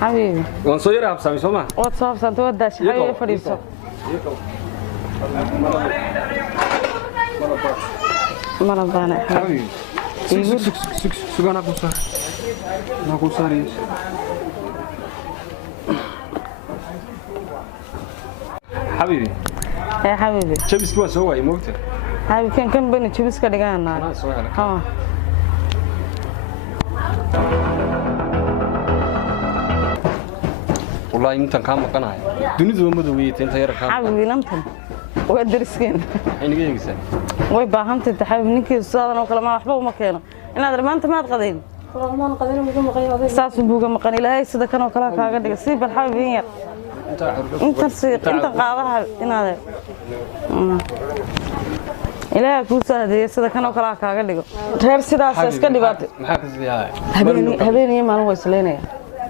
حبيبي وانصيرها بسامي سوما واتساب سنتو داش حبيبي فريسو مرضانا حبيبي سك انا قصار ما قصاريش حبيبي يا حبيبي شبس كوا سوى موقته حبيبي كان بني شبس كدغانا انا سوى لك ها والله انت كان مقنعه دنيا مدويه انت يا ركان حبيبي نمتن ودرسكين عيني جيسان way baahantay taxaab ninkii saadan oo kala ma waxba uma keeno inaad maanta maad qadeen ma qadeen ugu maqayn saas buuga maqan ilaahay sida kan oo kala kaaga dhiga si bal xabin yar inta qaadaha inaad ilaahay ku saaday sida kan oo kala kaaga dhigo reer sidaas iska dhibaato maxaa ka siyaa habeenii maalin way isleenaya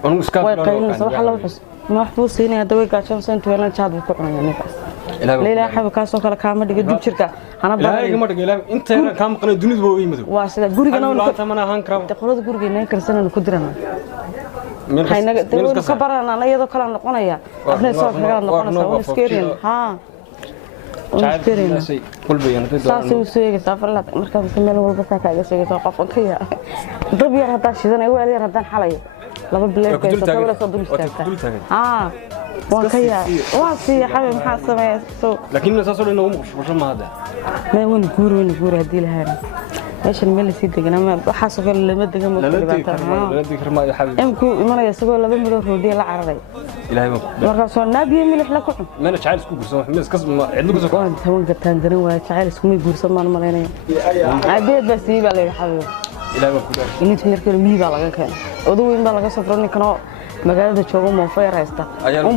anu iska way qaynaysaa waxa la wuxuu ma waxbuu siinaya daway gaajaan santu weelan jaad ku cunaya ninkaas leela xabib kaasoo kala kaama dhiga dib jirka ana baa ma dhiga ilaa inta ka maqnay dunida boo iimado waa sida gurigana oo tamana ahaan karo qolada gurigeena karsanana ku dirana haynaga dawlad ka barana iyadoo kala noqonaya afna soo kaga noqonaysa waa iskeerin ha iskeerin qalbiyana saas uu sheegay safarlad marka meel walba ka kaaga sheegay qofan ka yaa dab yar hada shidanay weel yar hadan xalay laba bileed ka soo wala soo dulistaaga ha وكيا واسي حبيبي maxaa sameeyay laakiin saas oo inuu muqsho ma hada ma wani guur hadii la hayn meeshan meel si degan ma waxa soo gal lama degan ma la dikr ma xabiib imku imanaya isagoo laba milo roodi la cararay ilaahay marka soo naabiye milix la ku xun mana jacayl isku guursan wax mis kasma cid lagu soo waan tawan gataan garan waa jacayl isku ma guursan maan maleynay adeed bas ii baa la xabiib ilaahay ku dar inta markii mii baa laga keenay odow in baa laga soo furan kano magaalada joogo ma feeraysta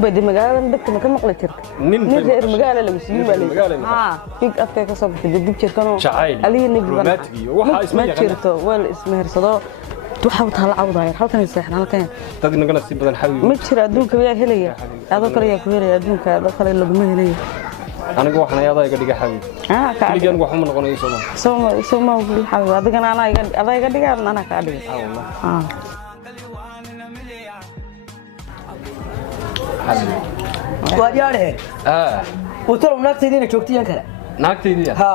bay magaalada dadka ma ka maqli jirta nin reer magaala lagu siiyay baa big afka ka soo baxay dib jirkano aliye nabi waxa isma jirto wal ismeersado waxa uu taal cawdaay halkan seexna halkan dad nagana si badan xawiyo ma jira adduunka yaa helaya adoo kale yaa ku helaya adduunka adoo kale lagu ma helaya aniga waxaan ayadaa iga dhiga xawiyo ka dhigan wax ma noqonayo soo xawiyo adigana ana iga dhiga ana ka dhiga وادياره وترى ناقتينا joogtiyan kale naagtaydiya ha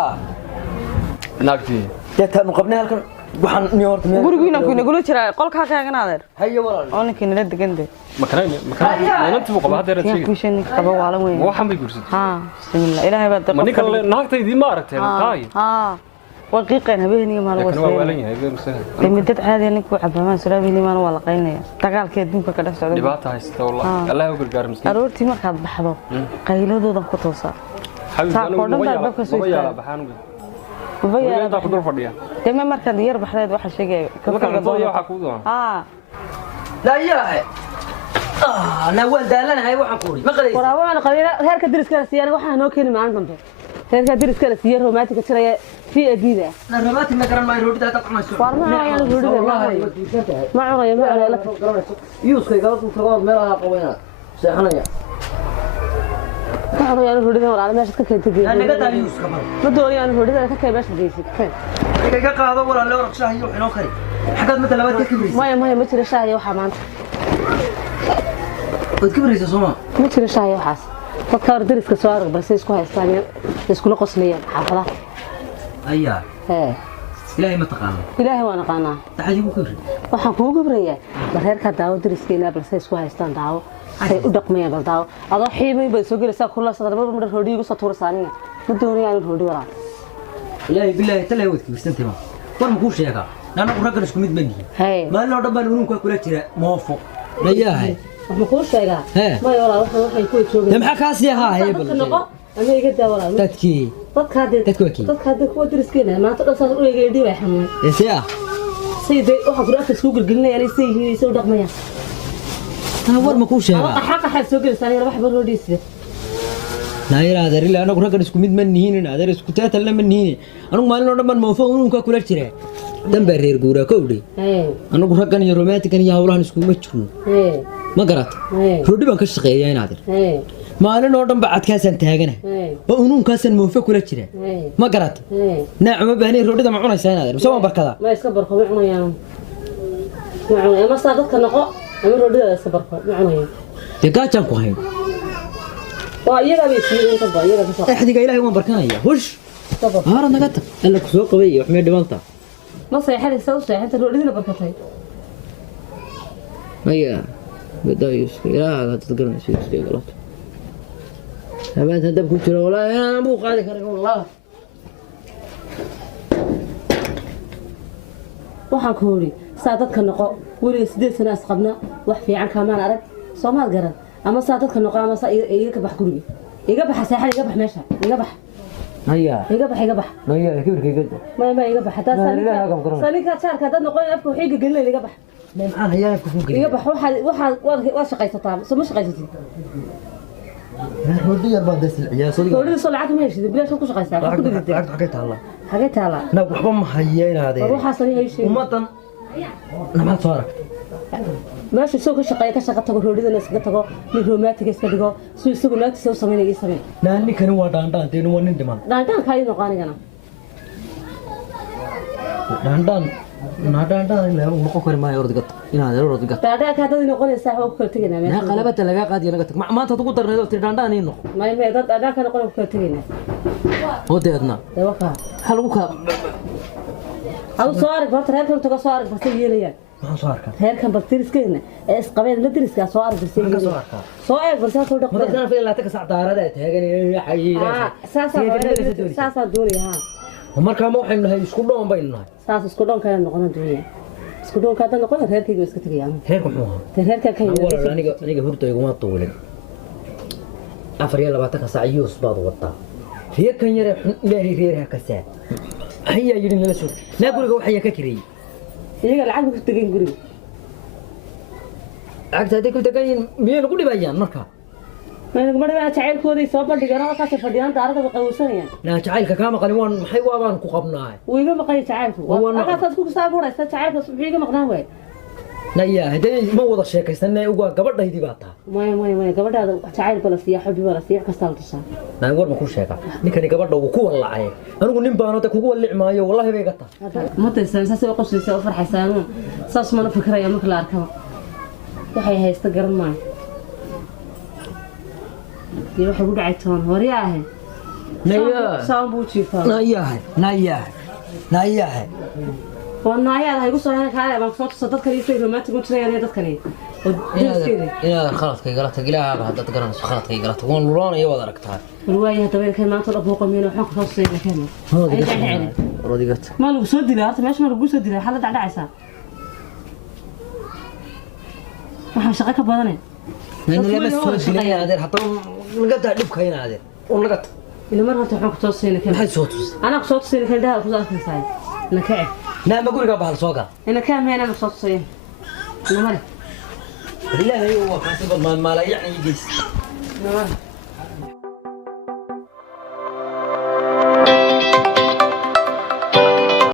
naagtii jata muqabna halkan waxaan ni horta meel gurigiina ku nagula jira qolka kaagan adeer hayo walaal oo ninka nala degande makaraan inta qaba hadeer tiiga ku shan qaba wala weyn waxan bay guursid ha bismillah ilaahay baa dadka ninka naagtaydii ma aragtay taay ha waqiiqan habeenii maal wasay midad caadi ninku cabamaan suraabini maal wala qaynaya dagaalkii adduunka ka dhex socday dhibaato haysta wallahi allah u gargaar miskiin aroortii markaad baxdo qayladooda ku toosa xabiib anigu bayala ku dul fadhiya dema markaad yar baxdeed waxa sheegay ka doonaya waxa ku doon la yahay la waan daalanahay waxaan ku ma qaday waraabana qabiila heerka diriska siiyana waxa noo keenay maalin dambe heerka diriska siiyay romantic tiraya في أديدة. أنا رماتي ما كان ما يرودي هذا طعم السوق. فارما يعني يرودي ما عمره ما على لك. يوسف قالوا تقول ما لها قوينا. سيحنايا. ما عمره يعني يرودي ولا على ما شفت كيف تجي. أنا قلت على يوسف كمان. ما دوري يعني يرودي أنا كيف باش تجيسي كيف. كيف قاعد ولا لو رقصة هي وحنا خير. حكت مثل لو تكبري. ما ترى شاي وحمان. تكبري سوما. ما ترى شاي وحاس. فكر درس كسوار بس يسكو هاي يسكو قصليا حافظة. أيها. إلهي ما تقانا. إلهي وأنا قانا. تعالي بكبري. waxaan kuugu gabraya bareerka daawo diriskeenna balse isku haystaan daawo ay u dhaqmayaan bal daawo adoo xiimay bay soo gelaysaa kullu sadarbada mar roodii ugu soo tuursaaniga ma doonayaan roodii waraa ilaahi billahi talay wad kibirsantii ma war ma ku sheega nana quragan isku mid bangi ma loo dhanbaan unuunka kula jira moofo leeyahay ma ku sheega ma yara waxay ku joogeen maxaa kaas yahaa heebal ama iga daawala dadkii dadka kuwa diriskeenna maanta dhasaas u eegay dhibay xanuun eeyaa سيدي واحد رأس السوق الجلنا يعني سيء يسوي دقمية. أنا ور مكوش يا. حق حد سوق الثاني راح بروديس. لا يا هذا اللي أنا كنا نسكت من هنا هذا نسكتات اللي من هنا أنا ما لنا من موفقون كأكل الشراء. دم برير جورا كودي. أنا كنا كان يروماتي كان يهولان نسكت مشكون. ما قرأت. رودي ما كش غير يعني نادر. ما أنا نودم بعد كاسن تهاجنا. وأنون كاسن موفق كل شيء. ما قرأت. نعم بهني رودي ده معنا سنة هذا. بس ما بركضا. ما يسكبر خبيعنا يا. معنا ما صادق كنقاء. أنا ردي هذا الصبر معناه تقاتل كوهين وإياك بيصير أنت إياك بيصير أحد قايل لي وين بركانية وش صبر هذا نقطة قال لك سوق قوي وحميد دمالته ما صحيح هذا السوس أنت ردينا بركتين هيا بدا يسكي لا تتقرن شيء يسكي غلط هبات هدب كنت ولا انا ابو قاعد كرك والله waxaan ku hori saadadka noqo wali 8 sano asqabna wax fiican kaamaan arag Soomaal garan ama saadadka noqo ama iga ka bax guriga iga bax saaxad iga bax meesha iga bax هيا iga bax هيا كبرك قد ما iga bax hadaa sanika saarka dad noqon afka wixii galay iga bax ما معان هيا كفوق iga bax waxa shaqaysataa soo ma shaqaysatid ودي يربا دس العيال صدق hori soo lacag ma heshid bilash ku shaqaysaa ku dhigtay حكيت الله xagee taala لا وحبا ما هيين هذا waxa sani hayshey ومطن نما صارك meesha soo ka shaqo tago roodidana iska tago mid romantic iska dhigo soo isagu naagta soo sameeyay sameey ناني كان ودان دان تين ونين دمان dhaantaan kaay noqonayna دان لا هو كوري ما يرد قط إن هذا يرد قط dhaadhaa ka dad noqonaysa wax ku tagayna لا meesha قلبت لقى قاد يلقى ما أنت تقول ترى دان دان إنه ma dad dhaadhaa ka noqon ku tagayna هو ده أدنى dawaka هل وك aw soo arag horta reerkan tago soo arag basay yeelayaan ما صارك reerkan baltiriskayna ee isqabeen la diriska soo arag basay yeelayaan soo eeg balsa soo dhaqo ما تقدر في لا تكسر دارة تهجن يا حي saasa doonaya ومركا ما وحنا هاي سكول لهم بيننا saas isku dhoon kale noqon doonaya isku dhoon ka noqon reerkayga iska tagayaan هيك محوها reerka ka ولا أنا هرت يوم طويل أفريا لبعتك سعيوس بعض وطا هي كان يرى لا هي غيرها كساد هي يجري لنا شو نقول جو حيا ككري iyaga lacag ku tagayn guriga عقد هذيك كنت كاين مين نقول بيان مركا ma gabadha jacaylkoodii soo bandhigana halkaas fadhiyaan daarada qawsanayaan لا جعلك كام قليوان محي وابان كقبناه wiiga maqay jacaylku halkaas ku saabiraysa jacaylka subiga maqnaa way لا يا هدي ما وضع شيء كيسنا وقا قبل ده يدي باتا ما gabadha jacayl bala siya xubbi bala siya kastaan tusaan لا نقول ما كل شيء نكني قبل ده وكو والله عاي أنا أقول نبى أنا تكو اللي معايا والله بيقطع ma taysan saas oo qoslaysa oo farxaysaano saas ma fikraya marka la arko waxay haysta garan maayo iyo waxa u dhacay toon horiyaahe نيا saan buu jiifaa نيا ونايا هاي قصة هنا كاره ما صوت صدق كذي في رومانتيك وتشري يعني دت كني إنا خلاص كي قلت قلها هذا تقرن خلاص كي قلت وين لوران يا وضع ركتها الرواية تبين كان ما طلب فوق مين وحق تصير كمان رودي قلت ما لو سود دي لا ماشي ما لو سود دي حلا دع عسى ما حشقك بدني لأن لما سود دي هذا حطوا لقطها دب كاين هذا ولقط إنه مرة تحق تصير كمان هاي صوت أنا صوت تصير كان ده خلاص نساي أنا كعب لا ما أقول قبل سوقا أنا كام هنا أنا صوت تصير أنا مرة لا هو حاسب ما لا يعني يجلس أنا مرة